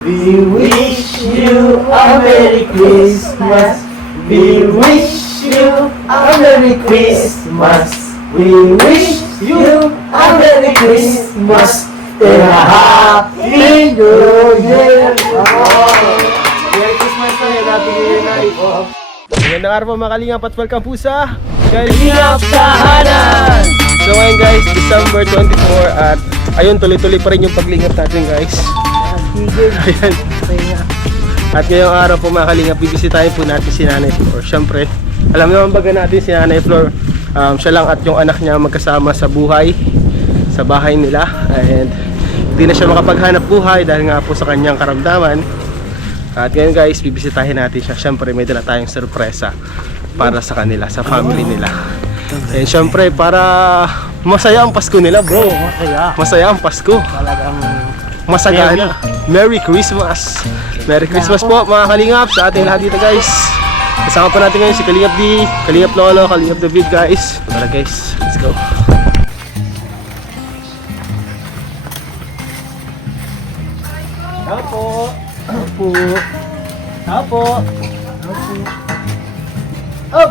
We wish you a Merry Christmas. We wish you a Merry Christmas. We wish you a Merry Christmas and a Happy New Year. Merry Christmas na yun, Happy New Year na ito. Magandang araw po mga kalingap at welcome po sa Kalingap Tahanan! So ngayon guys, December 24 at ayun tuloy-tuloy pa rin yung paglingap natin guys. Ayan. At ngayong araw po mga kalingap, bibisitahin po natin si Nanay Flor. Siyempre, alam naman baga natin si Nanay Flor, siya lang at yung anak niya magkasama sa buhay, sa bahay nila. And hindi na siya makapaghanap buhay dahil nga po sa kanyang karamdaman. At ngayon guys, bibisitahin natin siya. Siyempre may dala tayong sorpresa para sa kanila, sa family nila. And siyempre para masaya ang Pasko nila bro. Masaya ang Pasko. Talagang Masagana. Merry Christmas. Merry Christmas po mga kalingap sa ating lahat dito guys. Kasama pa natin ngayon si Kalingap D, Kalingap Lolo, Kalingap David guys. Tara guys, let's go. Tao po. Tao po. Tao po. Oh!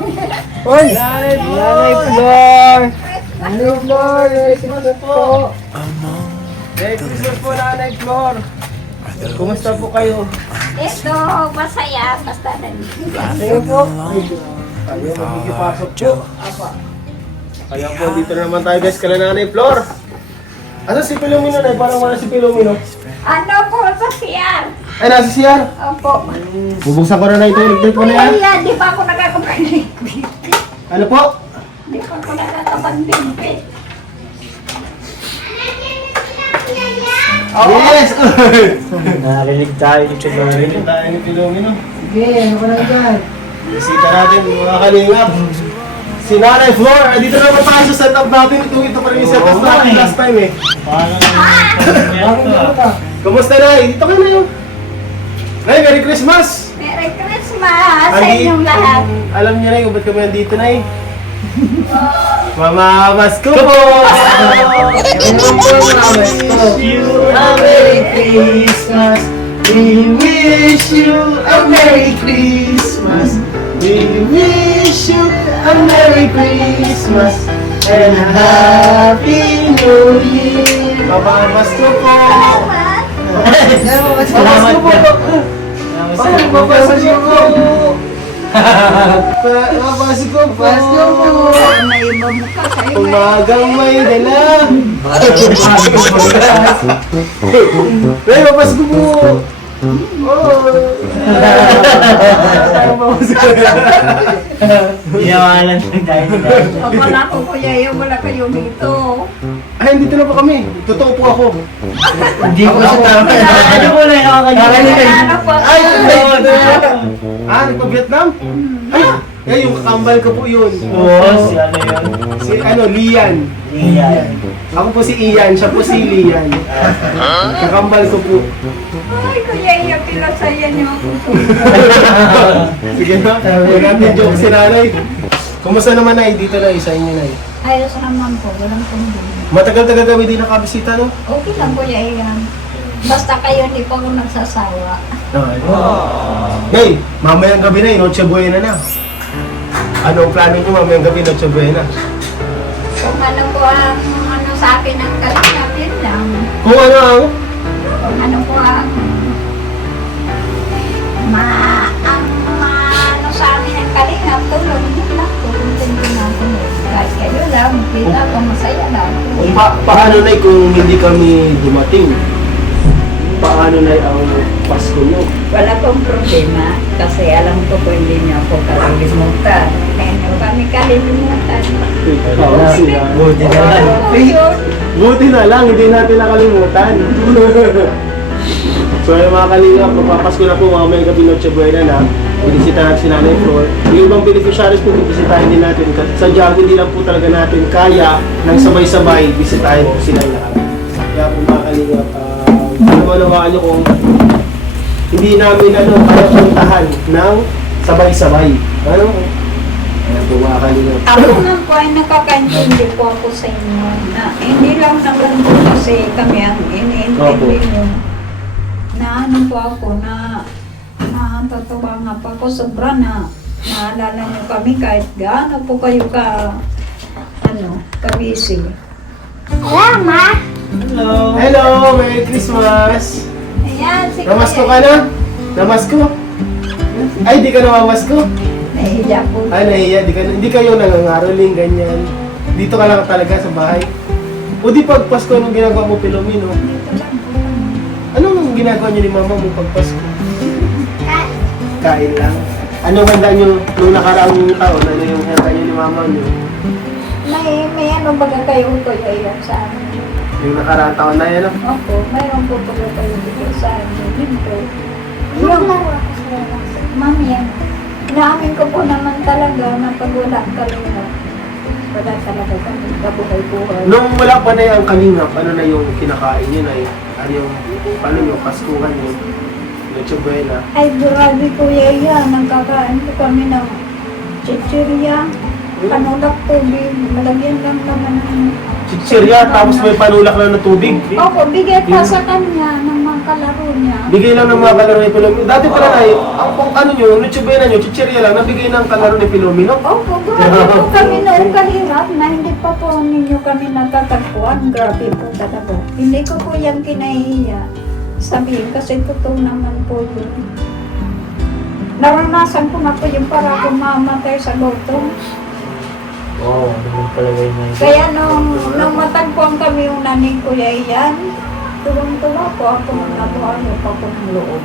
Oy! Nanay Flor! Nanay Flor! Merry Christmas po! Merry Christmas po Nanay Flor! Kumusta po kayo? Ito, masaya, basta nandito. Kayo po? Kayo magkikipasok po. Kaya po, dito na naman tayo guys kala Nanay Flor. Asa si Pilomino na? Parang wala si Pilomino. Ano po sa CR? Ay, nasa CR. Opo. Bubuksan ko na ito. Nagdate ko na yan. Ay, di pa ako nakakapag-ligpit. Ano po? Di pa ako nakakapag-ligpit. Yes! narinig tayo ni Chidori. Narinig tayo ni Pilomino. Sige, ano ka na dyan? Bisita natin mga kalingap. Si Nanay Flor. Dito naman tayo sa setup natin. Ito pa rin yung setup natin last time eh. Kumusta Nay? Dito kayo na yun. Nay, Merry Christmas! Merry Christmas sa inyong lahat. Alam niyo na kung ba't kami nandito Nay? Mama Pasko po! Wish you a Merry Christmas. We wish you a Merry Christmas. We wish you a Merry Christmas and a Happy New Year. Mama Pasko po! Salamat. Salamat po! Mama Pasko po! Pasko po! Pasko po. May iba mo pa kayo. Umagang may dala! Ray, mapasko po! Iyawalan lang tayo. Wala ko kuya yun, wala kayo dito. Ay, dito na po kami. Totoo po ako. Hindi ko siya tama. Ano mo na yung Ano po? Ay, nagpa-Vietnam? Ay, yung kakambal ko po yun. Oo, si ano yun? Si Lian. Iyan. Ako po si Ian, siya po si Lian. Kakambal ko po. Ay, kuya yun, pinasaya niyo ako. Sige na, huwag natin joke si nanay. Kumusta naman Nay? Dito na, isa inyo Nay. Ayos naman po, walang problema. Matagal-tagal kami din nakabisita, no? Okay lang kuya yan. Basta kayo hindi pa ako nagsasawa. Hey, mamayang gabi na, Noche Buena na. Ano ang plano nyo mamayang gabi, Noche Buena? Kung ano po ang ano sa akin ang kalingap, yun lang. Kung ano ang... Kung ano po ang ano sa amin ang kalingap, tulong yun lang. Tulong din natin. Kahit kayo lang, kita ko masaya lang. Kung paano na kung hindi kami dumating? Paano na ang Pasko nyo? Wala pong problema kasi alam ko po hindi niyo ako kalilimutan. Hindi kami kalilimutan. Buti na lang. Buti na lang, hindi natin nakalimutan. So yung mga kalingap, magpapasko na po mamaya gabi Noche Buena na. Binisita natin si Nanay Flor. Yung ibang beneficiaries po, bisitahin din natin. Sadyang hindi lang po talaga natin kaya ng sabay-sabay, bisitahin po silang lahat. Kaya po mga kalingap, namanawaan nyo kung hindi namin kaya puntahan ng sabay-sabay. Ano? Ayan po mga kalingap. Ako nga po ay nakakaintindi po ako sa inyo na hindi lang naman po kasi kami ang iniintindi mo. ano po ako na natutuwa nga po ako sobra na naalala niyo kami kahit gaano po kayo ka-busy. Hello! Hello! Merry Christmas! Ayan, si Namasko ka na? Namasko? Ay, di ka namamasko? Nahiya po. Ay, nahiya. Di kayo nangangaroling, ganyan. Dito ka lang talaga sa bahay. O di pag Pasko, anong ginagawa mo, Pilomino? Dito lang po kami. Anong ginagawa niyo ni mama mo pag Pasko? Kain lang. Anong handa niyo nung nakaraang taon? Ano yung handa niyo ni mama niyo? May ano baga kayo ito yung sa amin. Yung nakaraang taon na yan, Opo, mayroon po baga kayo dito sa amin. Dito. Yung, mami yan. Inaamin ko po naman talaga na pag wala talaga. Wala talaga kami kabuhay-buhay. Nung wala pa na yung kalingap, ano na yung kinakain niyo na yun? Ano yung, paano yung Paskuhan yun? Noche Buena. Ay, grabe kuya yan. Nagkakain po kami ng chichirya. Panulak tubig. Malagyan lang naman ng... Chichirya, tapos may panulak lang na tubig. Opo, bigay pa sa kanya ng mga kalaro niya. Bigay lang ng mga kalaro ni Pilomino. Dati pala na ang kung ano nyo, Noche Buena nyo, chichirya lang, nabigay ng kalaro ni Pilomino. Opo, grabe po kami noong kahirap na hindi pa po ninyo kami natatagpuan. Grabe po talaga. Hindi ko po yan kinahiya sabihin kasi totoo naman po yun. Naranasan ko na po yung para akong mamatay sa gutom. Oo, naman talaga yun na yun. Kaya nung matagpuan kami yung nanay ko yan, tuwang-tuwa po ako nung nabuhano pa po ng loob.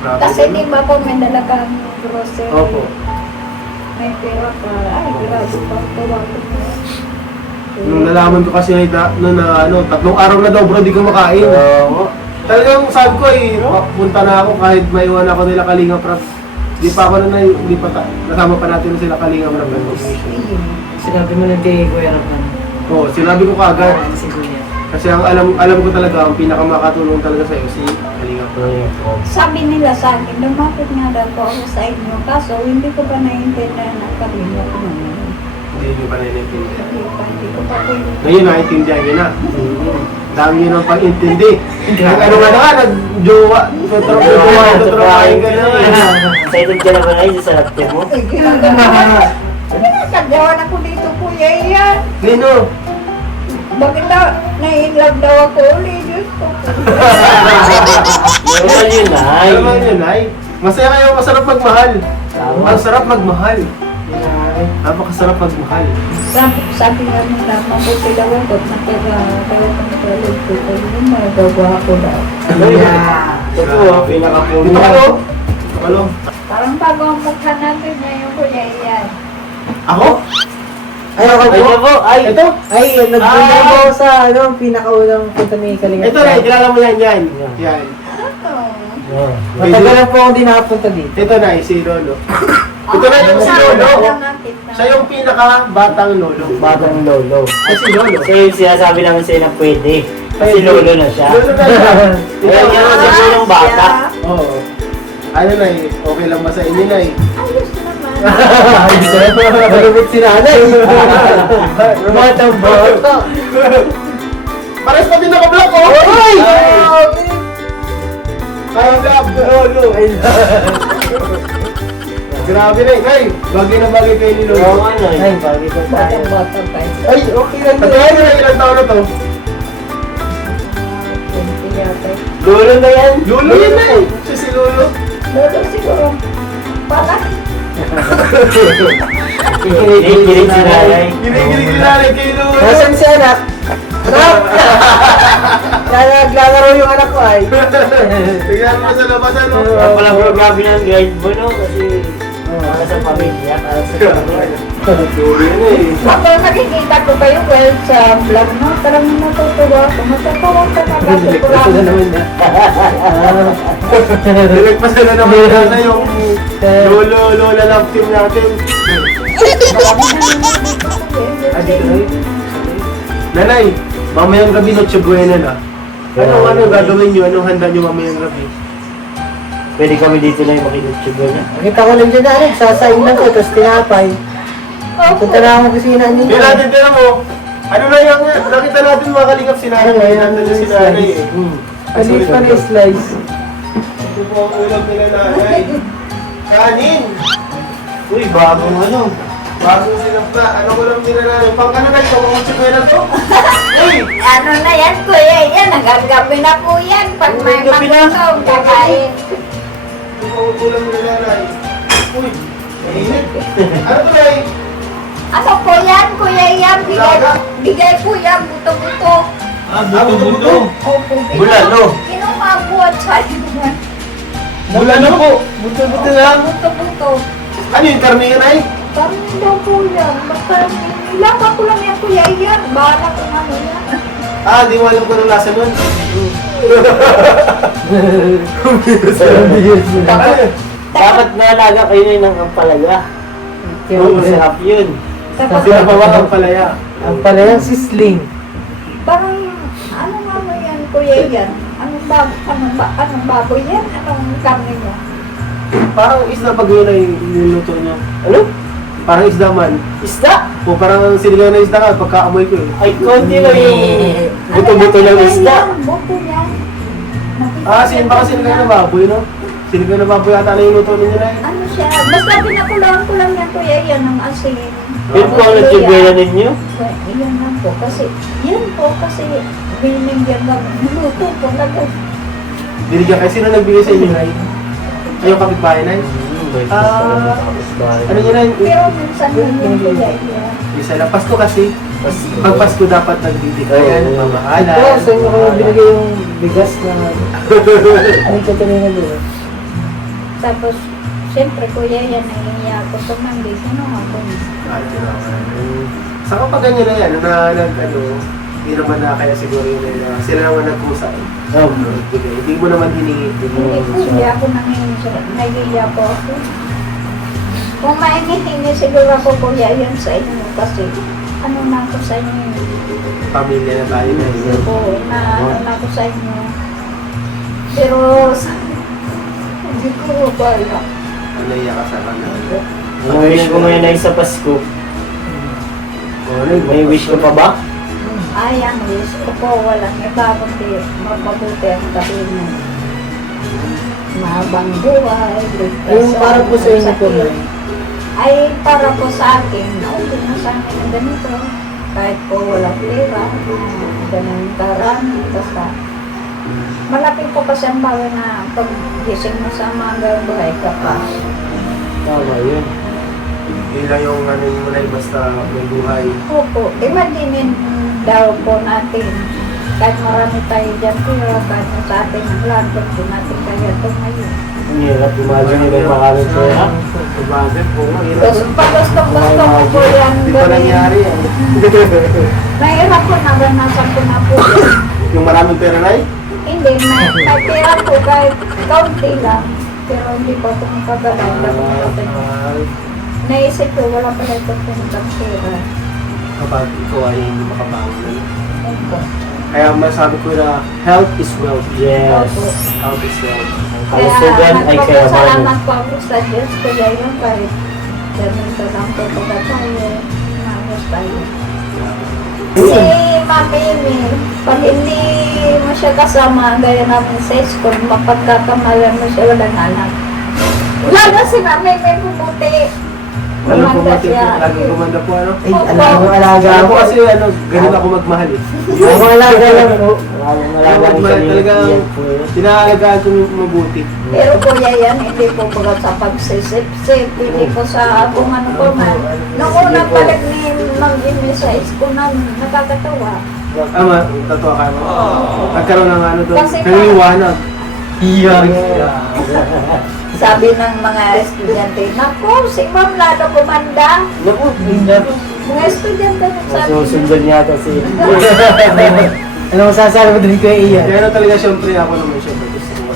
Grabe Kasi naman. di ba po may dalagang grocery? Opo. May pera para, ay grabe po, tuwa ko po. Nung nalaman ko kasi na ano, 3 araw na daw bro, di ko makain. Oo. Talagang sabi ko punta na ako kahit maiwan ako nila Kalinga Prab. Di pa ako na, nasama pa natin sila Kalinga Prab. Sinabi mo lang kay Kuya Rapan. Oo, sinabi ko kaagad. Si Kuya. Kasi ang alam ko talaga, ang pinakamakatulong talaga sa'yo si Kalinga Prab. Sabi nila sa akin, lumapit nga daw po ako sa inyo, kaso hindi ko pa naiintindihan ang kalinga ko naman. Hindi nyo pa naiintindihan. Hindi ko pa po yun. Ngayon, naiintindihan nyo na. Dami nyo ng pag-intindi. Ano nga na nga, nag-jowa. Tutropahin ka na. Excited ka na ba na sa laptop mo? Kadyawan ako dito kuya yan. Nino, Bakit daw, nai-love daw ako ulit. Diyos ko. Normal yun, ay. alam mo yun, ay. Masaya kayo, masarap magmahal. Tama. Ang sarap magmahal. Napakasarap magmahal. Sabi nga nila, mabuti daw ako at kaya kami tulog ko. Yung magagawa ko daw. Ito, pinaka-puno. Ito ako. Ano? Parang bago ang mukha natin ngayon kuya yan. Ako? Ay, ako po. Ay, Ito? Ay, nagpunta ko sa pinakaunang punta ni Kalinga. Ito na, kilala mo yan, yan. Yan. Oh. Matagal na po ako din nakapunta dito. Ito na, si Lolo. Ito na yung si Lolo. Siya yung pinaka-batang Lolo. Batang lolo. Ay, si Lolo. So yung sinasabi naman sa'yo na pwede. Kasi lolo na siya. Lolo na siya. Kaya yan ang sabi ng bata. Oo. Ano na okay lang ba sa inyo na Ayos naman. Malupit si nanay. Batang bata. Pares pa din naka-block, oh! Ay! I love the Lolo. Grabe na, Nay. Bagay na bagay kayo ni Oo Lolo. nga, Nay. Ay, bagay ko tayo. Batang-batang tayo. Ay, okay lang At yun. kaya na ilang taon na to? 20 yata. Lolo na yan. Lolo yan, Nay. Siya si Lolo. Lolo siguro. Pala. Kinikilig si nanay. Ginigilig ni nanay kay Lolo. Nasaan si anak? Anak! Naglalaro yung anak ko ay. Tignan mo sa labas, ano? Kaya pala bro, grabe na ang guide mo, no? Kasi para sa pamilya, para sa pamilya. Lolo yan eh. Kapag nakikita ko kayo, well, sa vlog mo, parang natutuwa ako. Matatawa ka na kasi Ito na naman na. Dinagpasan na naman na yung Lolo love team natin. Nanay, mamayang gabi Noche Buena na. Ano gagawin nyo? Anong handa nyo mamayang gabi? Pwede kami dito na yung makinutsubo niya. Nakita ko lang dyan na rin, sasayin lang ko, tapos tinapay. Punta na ako kusina niyo. Hindi natin, tira mo. Ano na yung nakita natin mga kalingap si nanay. Nandun na si nanay eh. Palit pa na slice. Ito po ang ulam nila nanay. Kanin! Uy, bagong ano. Bagong sinapta. Ano ulam nila nanay? Pang ano na ito? Pang chipera to? Uy! Ano na yan, kuya? Yan, nagagabi na po yan. Pag may Gabi na. magkakaw, kakain. Ito po ang ulam nila nanay. Uy! Mainit. Ano to nay? Ano po yan, kuya? Yan, bigay po yan, buto-buto. Ah, buto-buto. Opo, Bulalo. Kinuha po at sa'yo yan. Bulalo po. Buto-buto lang. Buto-buto. Ano yung karne yan ay? Kami daw po yan. Basta ilaban ko lang yan, kuya. Yan, bahala ko ano yan. Ah, di mo alam kung anong lasa nun. Dapat naalaga kayo ng ampalaya. Oo, masarap yun. Tapos, Sinapawak ang palaya. Ang pala yung sisling. parang, ano yan, kuya yan? Anong baboy yan? Anong kami mo? Parang isda pag yun ay niluluto niya. Ano? Parang isda man. Isda? O parang sinigaw na isda ka pagkaamoy ko eh. Ay, konti lang eh. Buto-buto Ano lang yan, isda. yan? Buto yan. Ah, baka sinigaw na baboy, no? Sinigaw na baboy ata na yung luto ninyo na eh. Ano siya? Basta pinakulaan ko lang yan, kuya, yan ang asin. Yun po ang nagsibela ninyo. Yan lang po, kasi, binigyan lang, niluto ko na Binigyan kayo. Sino nagbigay sa inyo na Ayaw kapitbahay na Ano yun na Pero minsan yun, kuya, yan. Isa lang. Pasko kasi. Pag Pasko dapat nagbibigay. Oo. Mamahalan. Ito, sa inyo ko binigay yung bigas na ano ito kanina doon. Tapos, siyempre, kuya, yan, nahihiya ko. Pag nandito, sino ako? Sa kapag ganyan na yan, hindi naman na kaya siguro yun na sila naman nagkusa eh. Hindi mo naman hiningi. Hindi po, hindi ako nahihiya po ako. Kung mainit-init siguro ako, kuya, yan sa inyo kasi ano na ako sa inyo. Pamilya na tayo na yun. Po, ano na ako sa inyo. Pero, hindi ko ba yan? Ano iya ka sa kanila? Ang wish ko ngayon ay sa Pasko. May wish ko pa ba? Ay, ang wish ko po, walang iba kundi mapabuti ang tabi mo. Mahabang buhay, ligtas Yung para po sa inyo po, sakit. Nay. Ay, para po sa akin, okay na sa akin ang ganito. Kahit po walang pera, ganun karami, basta. Malaki po kasi ang bawi na pag-gising mo sa mga buhay ka pa. Tama yun. Yun lang yung ano yung muna basta may buhay. Opo, imaginin daw po natin, kahit marami tayo dyan, pero kahit na sa atin ang lahat, kung natin kaya ito ngayon. Ang hirap imagine may maraming pera. Sabagay po. Gusto gusto mo po yan Hindi pa nangyari eh. Mahirap po, naranasan ko na po yan. Yung maraming pera na eh. Hindi, may pera po kahit kaunti lang, pero hindi po ako makagalaw. Naisip ko, wala pala ito puntang pera. Kapag ikaw ay hindi makabangon. Opo. Kaya masabi ko na health is wealth. Yes. Opo. Health is wealth. Kalusugan ay kayamanan. Nagpapasalamat po ako sa Diyos ko yun kahit ganito lang po pagka tayo, maayos tayo. Si Mami Amy, pag hindi mo siya kasama, gaya namin sa school, mapagkakamalan mo siya, walang anak. Wala na si Mami Amy puputi. Alam ko Gumanda siya. lagi gumanda po ano. Ay, alam mo, alaga Alam ako. ko kasi ano, ganun ako magmahal eh. Alam mo, alaga lang po. Maraming maraming Magmahal talagang tinaalagaan ko mabuti. Pero kuya yan, hindi po baga sa pagsisip-sip, hindi po sa kung ano po man. Noong unang balik ni Mang Jimmy sa school namin, nakakatawa. Ama, tatawa ka mo. Nagkaroon ng ano doon. Kasi Nangiwanag. Sabi ng mga estudyante, naku, si Ma'am lalo kumanda. Naku, Mga estudyante nagsabi. masusundan yata si... Ano masasabi mo din ko iya? Kaya na talaga siyempre ako naman siyempre gusto ko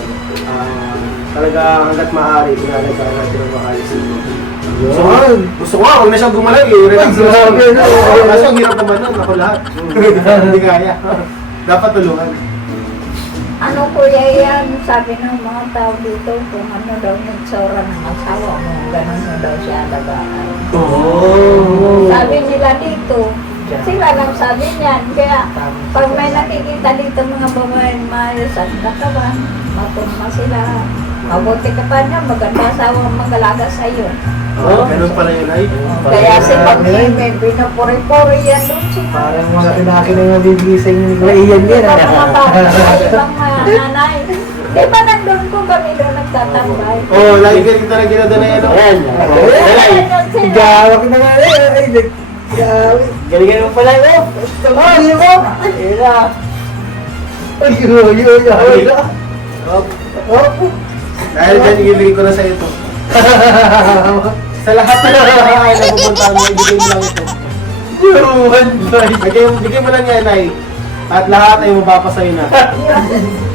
talaga hanggat maaari, pinalagaan natin ang maayos ito. Gusto ko nga, huwag na siyang gumalaw eh. Relax lang siya. Kaso ang hirap naman nun, ako lahat. Hindi kaya. Dapat tulungan. Ano kuya yan, sabi ng mga tao dito, kung ano daw nagsora ng asawa mo, ganun mo daw siya alagaan. Oh. Sabi nila dito, Sila lang sabi niyan. Kaya pag may nakikita dito mga babae maayos at katawan, maturma sila. Mabuti ka pa niya, maganda asawa ang mag-alaga sa iyo. Oh, ganun pala yun ay. Kaya si Pag-ibig, pinapuri-puri yan doon si Parang mga kinakin na mabibigay sa inyo ni Ian yan. Mga bata, ibang nanay. Di ba nandun ko kami doon nagtatambay? Oh, lagi ka kita na ginada na yan. oh. Ayan. Nandun sila. Gawak na nga rin. Ay, gawi. Galingan mo pala yun. Ay, mo! Ayun na. Ay, ay. Oh. Dahil dyan, ibigay ko na sa ito. Sa lahat na nakakain na pupunta mo, ibigay mo lang ito. Bigay mo lang yan, ay. At lahat ay mapapasayo na.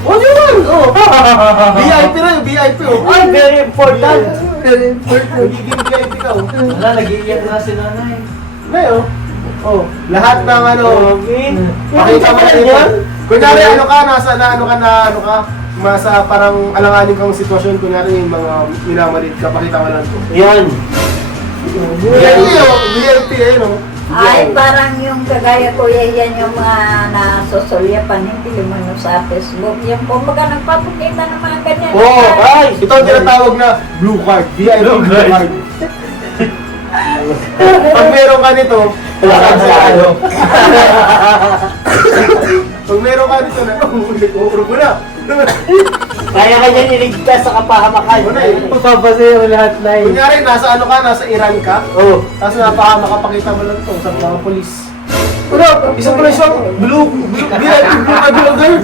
Oh, yun! Oh. VIP na yun, VIP. Oh. Ay, very important. Very important. Magiging VIP ka, oh. Wala, nag-iiyak na si nanay. May, oh. Oh, lahat ng ano, Okay. pakita mo na ito. Kunyari, ano ka, ano ka, masa parang alanganin kang sitwasyon, kunyari yung mga minamalit ka, pakita mo lang ito. Yan. VIP, oh. VIP, eh, no? Ay, parang yung kagaya ko yan yung mga nasusulyapan, hindi mo sa Facebook. Yung kumbaga nagpapakita ng mga ganyan. Oh, ay! Ito ang tinatawag na blue card. VIP blue card. Pag meron ka nito, Ano? pag meron ka nito na, uurog mo na. Kaya ka niya niligtas sa kapahamakan. Ano eh? Papasayo lahat na yun. Kunyari, nasa ano ka, nasa Iran ka, Oh. tapos napakama ka, pakita mo lang ito sa mga polis. Ano? Isang polis yung VIP blue card.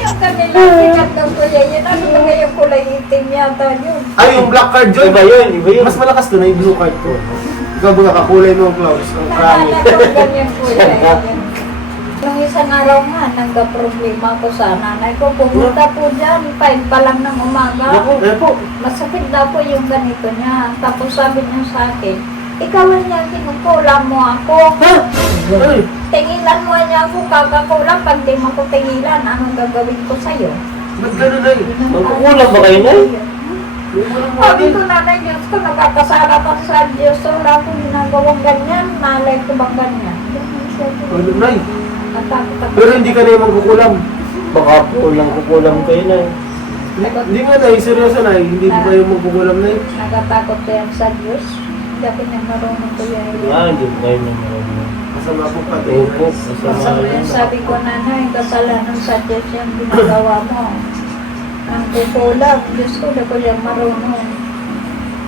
Yung kanila sikat ng kuya yun, ano na yung kulay itim yata yun. Ay, yung black card yun. Iba yun, iba yun. Mas malakas doon ay blue card ko. Ikaw ba kakulay mo ang clothes, ang krami. Nakala ko ganyan kuya yun. Nung isang araw nga, nagka-problema ko sa nanay ko. Pumunta po dyan, 5 pa lang ng umaga. Eh po, Masakit daw po yung ganito niya. Tapos sabi niya sa akin, ikaw niya kinukulam mo ako. ay, Tingilan mo niya ako kakakulam. Pag di mo ko tingilan, anong gagawin ko sa'yo? ba't gano'n ay? Magkukulam ba kayo, Nay? Sabi ko, nanay, Diyos ko, nakakasala ka sa Diyos. So, wala akong ginagawang ganyan. Malay ko bang ganyan? Ano na eh? Natakot ako. Pero hindi ka na yung magkukulam. Baka kukulang kayo, Nay. Hindi nga na, seryoso na, hindi ko kayo magkukulam na eh. Nagatakot ko yan sa Diyos. Hindi ako nang marunong ko yan. Hindi ko kayo na marunong. Masama po pati. Opo. Sabi ko, nanay, kasalanan sa Diyos yung ginagawa mo. Ang kukulam, Diyos ko, na ko yung marunong.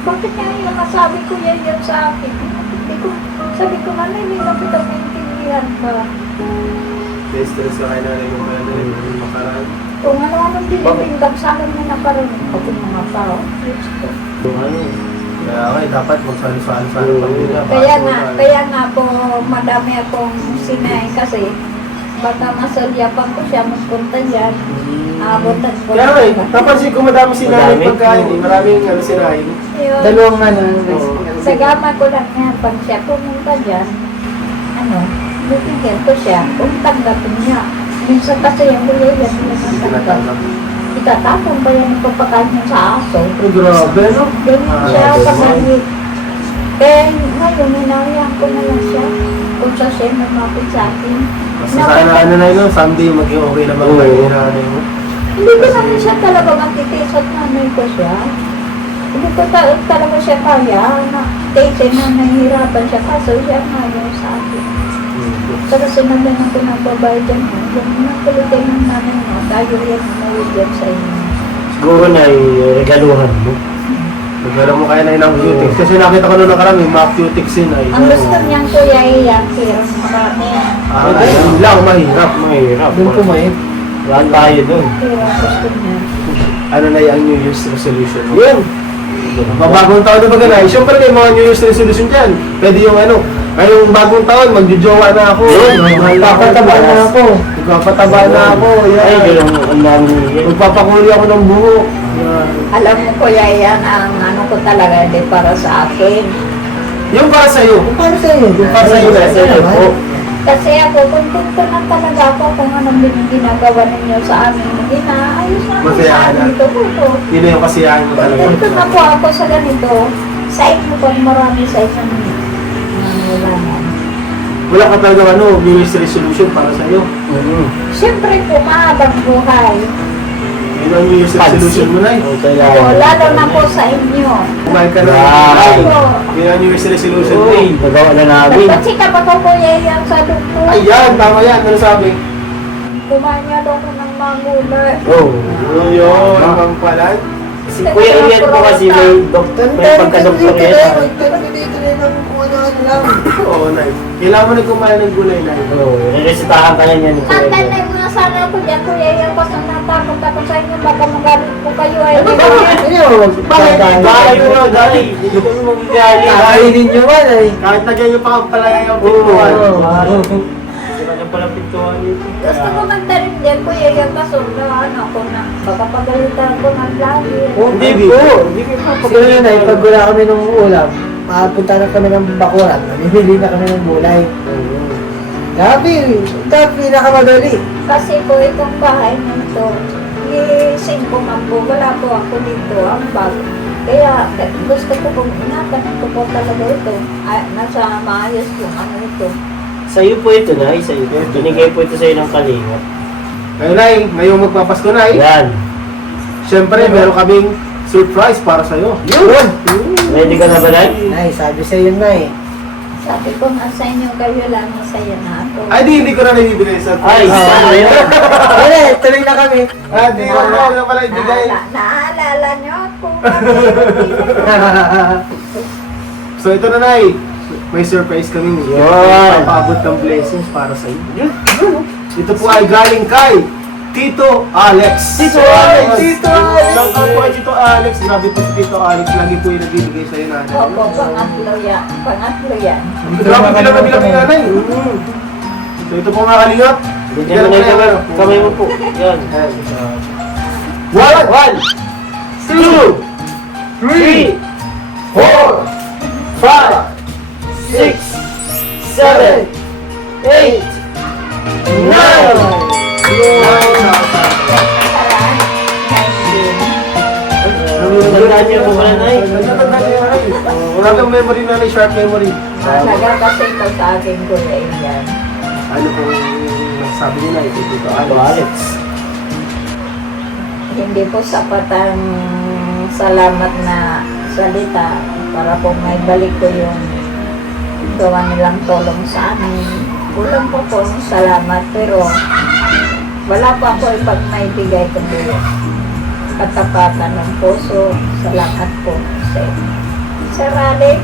Bakit nga yung nasabi ko yan sa akin? Sabi ko, nanay, hindi na kita maintindihan ba? Stress ka kayo na rin yung kaya makaraan. Kung ano-anong binibingkang sa akin na nakarunong ako mga tao. Diyos ko. Kaya okay, dapat magsali-sali sa pamilya. Kaya nga po, madami akong sinay kasi baka masalyapan ko siya magpunta dyan. Abutan ko. Kaya okay, napansin ko madami sinahin Madami? pagkain eh. Maraming sinahin. Yun. Dalawang ano. Sa gama ko lang yan, pag siya pumunta dyan, bibigyan ko siya, kung tanggapin niya. Minsan kasi yung buloy yan, Tinatanggap. itatapon ba yan yung papakain niya sa aso? Oh, grabe, no? Ganyan siya kapag kaya ngayon, hinahayaan ko na lang siya kung siya siya lumapit sa akin. Basta sana ano na yun, someday maging okay naman Oo. kayo ni nanay mo. Hindi ko naman siya talaga matitis at nanay ko siya. Hindi ko talaga siya kaya na tete na nahihirapan siya kaso siya ngayon sa akin. Saka sinabi na pinagbabayad dyan mo, yung nakulitin ng nanay mo, tayo yan mawigyan sa inyo. Siguro na regaluhan mo. Nagkala mo kaya na ilang cutics. Kasi nakita ko noong nakarami, mga cutics yun ay. Ang gusto niyang kuya iyak, hirap marami. Yun lang, mahirap. Mahirap. Doon kumain. Yan tayo dun. Hirap gusto niya. Ano na yung New Year's resolution mo? Yan. Bagong taon na ba ganay? Siyempre may mga New Year's resolution dyan. Pwede yung ano, ngayong bagong taon, magjojowa na ako. Magpapataba na ako. Magpapataba na ako. Ay, Yan. ganun ang dami yan. Magpapakuli ako ng buhok. Yan. Alam mo kuya yan, ang ano ko talaga, hindi para sa akin. Yung para sa'yo. Para sa'yo. Para sa'yo na sa'yo po. Kasi ako, contento na talaga ako kung anong ginagawa ninyo sa amin. Ayos na ako Masaya sa ka na. ganito po. Yun na yung kasiyahan ko talaga. Contento na po ako sa ganito. Sa inyo po, marami sa inyo kailangan. Wala ka talaga New Year's resolution para sa'yo. Siyempre po, mahabang buhay. Yun ang New Year's resolution mo na O, lalo na po sa inyo. Kumain ka na. Ay. Yun ang New Year's resolution mo. Uy, nagawa na namin. Kasi kapag ko po yan sa doktor, Ayan, tama yan. Ano sabi? kumain nga daw ko ng mangulay. Oh. Yun, ang palan. Si Kuya Ian po kasi may pagka-doktor yan. Tuloy-tuloy lang kung ano-ano lang. Oo, nice. Kailangan mo na kumain ng gulay na ito. Oo, niresetahan ka na niya ni Kuya Ian. Tatay mo na sana ako dyan, Kuya Ian, kasi natakot ako sa inyo, baka magalit po kayo ay Ano ba? Bakit? Bakit mo na, Dali? Hindi kami magigali. Kainin nyo man ay. Kahit nagyan nyo pa ang palaya yung Oo. pintuan. Hindi ka na pala pintuan dito. Gusto ko magtanim dyan, Kuya Ian, kaso na ano ko na, baka pagalitan ko ng lagi. Hindi, Hindi Vico. po. Hindi ko papagano yun ay pag wala kami ng ulam, makapunta na kami ng bakuran, mamimili na kami ng gulay. Gabi, ito pinakamadali. Kasi po itong bahay nito, ising ko man po, wala po ako dito, ang bag. Kaya gusto ko pong inapan ko po talaga ito. Ay, nasa maayos po ano ito. Sa'yo po ito, Nay. Sa'yo. Binigay po ito sa'yo ng kalinga. Ngayon, Nay, ngayong magpapasko na Yan. Siyempre, meron kaming surprise para sa'yo. Yun! Ready ka na ba, Nay? Nay, sabi sa'yo na eh. Sabi ko nga sa inyo, kayo lang masaya na ako. Ay, hindi ko na nabibigay sa Ay, sana yun. Wala, tuloy na kami. Di ko na pala ibigay. Naalala niyo ako. So, ito na, Nay. May surprise kami. Yun. Papaabot ng blessings para sa'yo. Ito po ay galing kay Tito Alex. Tito Alex! Tito Alex! Shout out po kay Tito Alex. Grabe po si Tito Alex. Lagi po yung nagbibigay sa'yo na. Opo, pangatlo yan. Pangatlo yan. Grabe bilang na bilang yung nanay. So ito po mga kalingap. Bigyan mo na yung kamay mo po. Yan. One, 2, 3, 4, 5, 6, 7, 8, 9. Nagtandaan niyo po pala, Nay. Wala kang memory na short memory. Talaga kasi ito sa akin ko na yan. Ano po sabi niya na ito Tito Ito, Alex? Alex. Hindi po sapat ang salamat na salita para po may balik ko yung gawa nilang tulong sa amin. Kulang po po ng salamat pero wala po ako ipag may bigay kundi katapatan ng puso. Salamat po sa Sir Alex.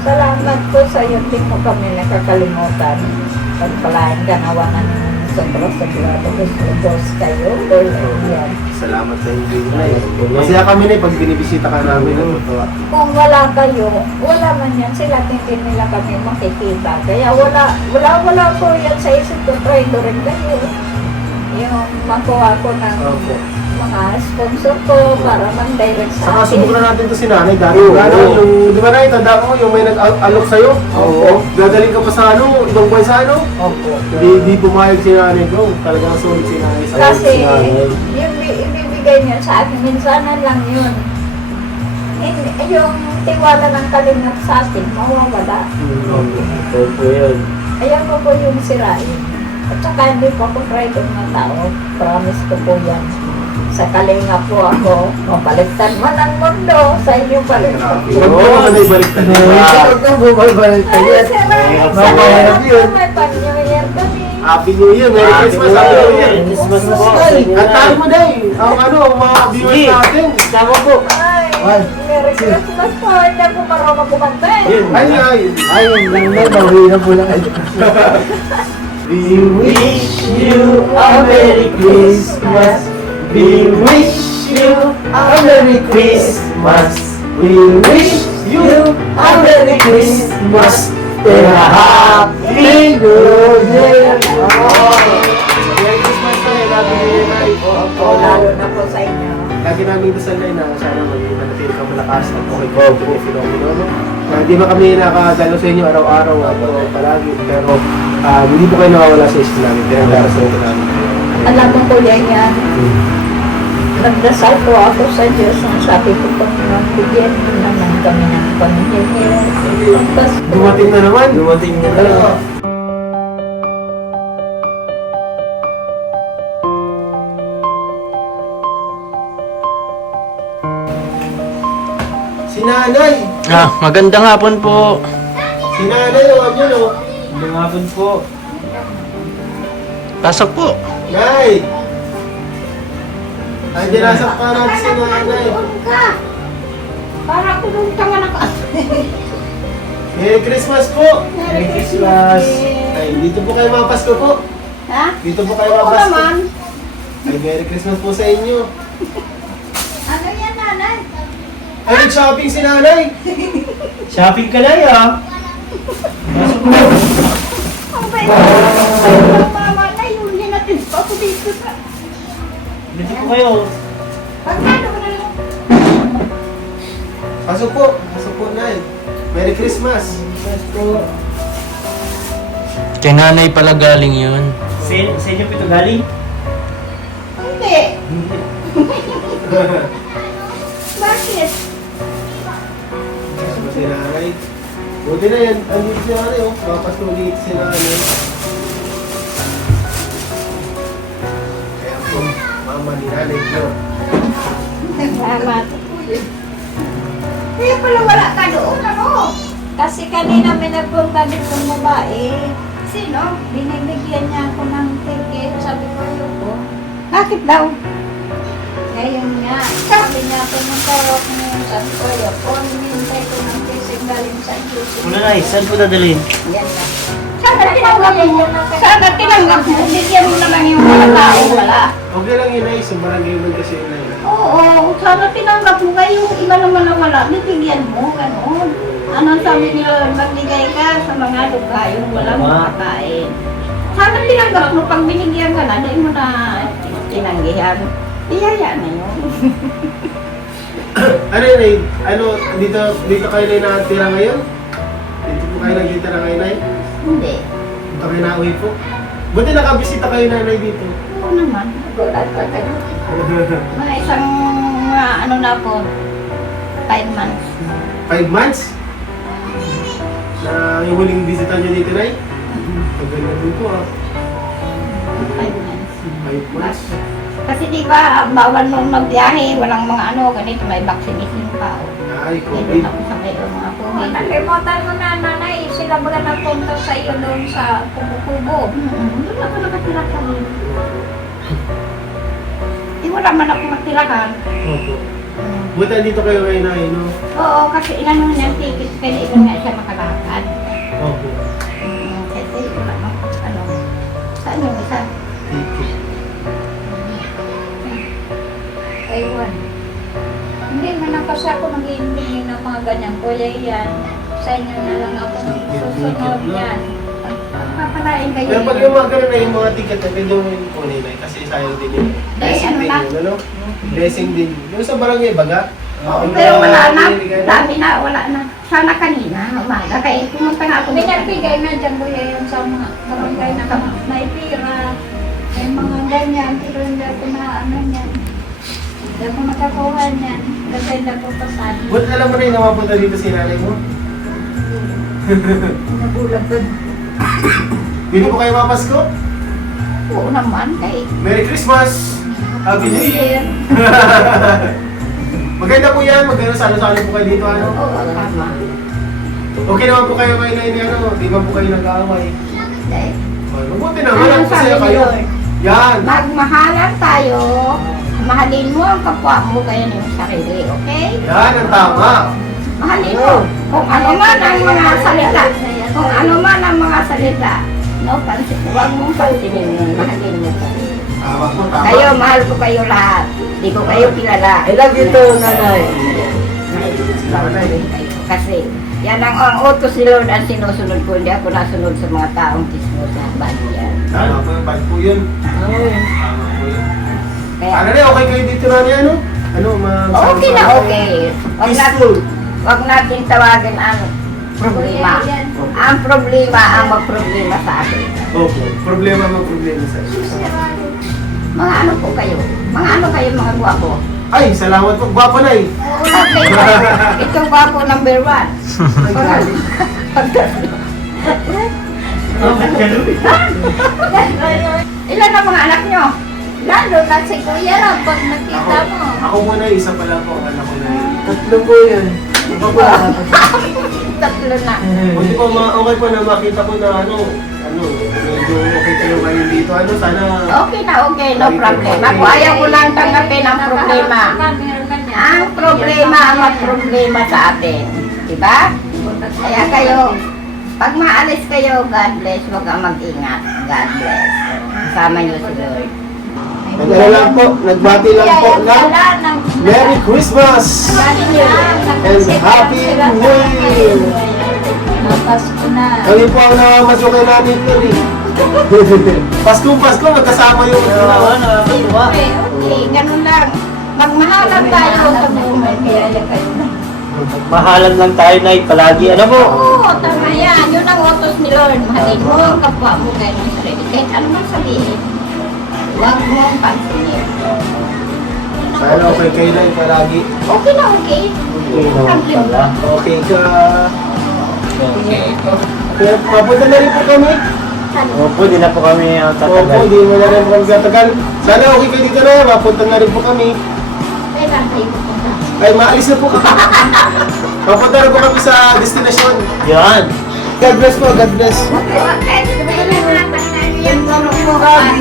Salamat po sa iyo. Hindi mo kami nakakalimutan. Pagpalain ka nawa ng sobra-sobrado. Gusto kayo. Yan. Salamat sa inyo. Masaya kami na pag binibisita ka namin. Natutuwa. Kung wala kayo, wala man yan sila, hindi nila kami makikita. Kaya wala po yan sa isip ko, try to rin kayo. Yung makuha ko ng Opo. mga sponsor ko para mag-direct Saka sa akin. subukan na natin to si Nanay Dari. Yung, di ba na tanda ko, yung may nag-alok sa'yo? Oo. Gagaling ka pa sa ibang buwan sa Opo. Di pumayag si Nanay ko. Talagang sulit si Nanay sa'yo. Kasi Si Nanay. yung ibibigay niya sa akin, minsanan lang yun. Yung tiwala ng kalingap sa atin, mawawala. Ito po yun. Ayaw ko po yung sirain. At saka hindi po ako traitor na tao. Promise ko po yan. Sa kalinga po ako, mabaliktad man ang mundo. Sa inyo baliktad po. Huwag mo ka na ibaliktad. Huwag kang bumabalik ka Ay, yan. salamat Mahirap yun. may pag-New Year kami. Happy New Year! Merry Christmas! Happy New Year! Merry Christmas po sa inyo. At tayo mo na ang mga viewers Sige. natin. Sama po. Ay, One, Merry Christmas po. Hindi ako marunong kumanta eh. Yun. Ay! Ayun lang na, bawi na po lang. We wish you a Merry Christmas. We wish you a Merry Christmas. We wish you a Merry Christmas and a Happy New Year. Merry Christmas tayo. Happy New Year tayo. Lalo na po sa inyo. Lagi namin dasal na sana maging manatili ka malakas at okay ko yung Filomeno. Hindi ba kami nakadalo sa inyo araw-araw at palagi, pero hindi po kayo nawawala sa isip namin. Kaya darasal ko namin. Alam mo po yan yan. nagdasal po ako sa Diyos. Ang sabi ko po bigyan mo naman kami ng pamilya. Tapos Dumating na naman. Dumating na naman. Si nanay. Magandang hapon po. Si nanay, alam nyo, no? Magandang hapon po. Pasok po. Nay! Nandiyan nasa ka natin si nanay. para ko nung tanga na ka. Merry Christmas po! Merry Christmas. Ay, dito po kayo mapasko po. Ha? Dito po kayo Oo mapasko. naman. Ay, Merry Christmas po sa inyo. Ano yan, nanay? Ay, nag-shopping si nanay. Shopping ka na ah. Pasok po. Ang bait. Mama na yun. Hinatid pa ako dito sa... Dito po kayo. Pagkano ko na lang. Pasok po. Pasok po, nay. Merry Christmas. Kay nanay pala galing yun. Sa inyo po ito galing? Hindi. Bakit? Pasok po si nanay. Buti na yan. Andito si nanay, oh. Mapasko ulit si nanay. Kaya po, mama ni nanay, no? Salamat. Kaya pala wala ka doon, ano? Kasi kanina may nagpunta din ng babae. Sino? Binibigyan niya ako ng ticket. Sabi ko, ayoko. Bakit daw? Ngayon nga, sabi niya ako ng tawag ngayon. Sabi ko, ayoko. Hinintay ko ng ticket galing sa Diyos. Una na saan po dadalhin? Yan na. Sana tinanggap mo. Sana tinanggap mo. Bigyan mo naman yung mga tao wala. Okay lang yun, ay. Sumarang yun kasi yun, ay. Oo, sana tinanggap mo kayo. Iba naman na wala. Bibigyan mo, gano'n. Anong sabi nila, magbigay ka sa mga lugar yung walang makakain. Sana tinanggap mo, pag binigyan ka na, dahil mo na tinanggihan. Iyaya na yun. Ano yun, ay? Ano, dito kayo na nakatira ngayon? Dito po kayo nagtitira ngayon, ay? Hindi. Dito kayo nauwi po? Buti nakabisita kayo nanay dito. Oo naman. Nagulat ka kayo. Mga isang, ano na po, 5 months. 5 months? Na yung huling bisita nyo dito, nay? Paganda din po, ah. 5 months. 5 months. Kasi di ba, bawal nung magbiyahe, walang mga ano, ganito, may vaccination pa. Ay, Hindi COVID. ako sa may mga COVID. Nakalimutan mo na, nanay, sila ba napunta sa iyo doon sa kubo-kubo? Doon ako nakatira kami. Di wala man ako matirahan. Opo. Buti dito kayo ngayon, nay, no? Oo, kasi inano niya ang ticket, kaya iba nga siya makalakad. Opo. Kasi wala na, ano, saan yung isa? Ticket. Aywan. Hindi man lang kasi ako nag-iimbing ng mga ganyan. Kuya yan, sa inyo na lang ako susunod yan. Papalain kayo. Pero pag yung mga ganun na yung mga ticket, pwede mo yung kunin, nay, kasi sayang din yun. Blessing ano din na? yun, ano? Blessing din. Yung sa barangay, baga? Oo, pero wala na. Dami na, wala na. Sana kanina, umaga. Kaya pumunta nga ako. May nagbigay na dyan, kuya, yung sa mga barangay na naipira. May mga ganyan, pero hindi ako na ano yan. Hindi ako makakuha niyan. Kasi hindi ako pasan. Buti alam mo na yung namapunta dito si nanay mo? Nagulat doon. Dito po kayo mapasko? Oo naman, kay Merry Christmas! Happy New Year! Maganda po yan, maganda salo-salo po kayo dito, ano? Oo, tama. Okay naman po kayo ngayon na ini, ano? Di ba po kayo nag-aaway? Hindi. Mabuti naman, ang Anong pasaya sabi kayo. ni Lord? Yan! Magmahalan tayo. Mahalin mo ang kapwa mo kaya yung sarili, okay? Yan ang tama! Mahalin mo. Kung ano man ang mga salita. Kung ano man ang mga salita. No, pansin. Huwag mong pansinin mo. Mahalin mo. Tama po, tama. Kayo, mahal ko kayo lahat. Di ko kayo kilala. I love you too, nanay. Kasi, yan ang utos ni Lord ang sinusunod ko. Hindi ako nasunod sa mga taong kismo sa banyan. Tama po, bad po yun. Oo. Tama po yun. Kaya, Ano na, okay kayo dito na niya, ano? Ano, okay na okay. Peaceful. Wag natin tawagin ang problema. Ang problema ang magproblema sa akin. Opo, problema mo problema sa iyo. Mga ano po kayo? Mga ano kayo mga gwapo? Ay, salamat po. Gwapo na eh. Okay, ito gwapo number 1. Ilan ang mga anak nyo? Lalo na si Kuya Rob pag nakita mo. Ako muna, isa pa lang po. Anak ko na yun. Tatlo po yun. Tatlo na. Hindi po, okay po na makita ko na medyo okay kayo ngayon dito. Sana, Okay na, okay, no problem. Ako ayaw ko lang tanggapin ang problema. Ang problema ang magproblema sa atin. Diba? Kaya kayo, pag maalis kayo, God bless, huwag kang mag-ingat. God bless. Kasama niyo si Lord. nag-ano lang po, nagbati lang po ng Merry Christmas! And Happy New Year! Pasko na. Kami po ang namamasok kay namin ito eh. Pasko, magkasama yung Nakakatuwa. Okay, ganun lang. Magmahalan tayo sa buhay. Kaya yan kayo na. Mahalan lang tayo na palagi. Ano po? Oo, tama yan. Yun ang utos ni Lord. Mahalin mo ang kapwa mo kayo ng sarili. Kahit ano man sabihin. Huwag mo ang pansinin. Sana okay kayo na yung palagi. Okay na, okay. Okay naman pala. Okay ka. Okay. Kaya mapunta na rin po kami. Opo, di na po kami Opo, tatagal. di mo na rin po kami tatagal. Sana okay kayo dito na, mapunta na rin po kami. Kailan tayo pupunta? Ay, maalis na po kami. Mapunta na po kami sa destinasyon. Yan. God bless po, God bless. Okay, sabihin na natin na yung tanong mo. God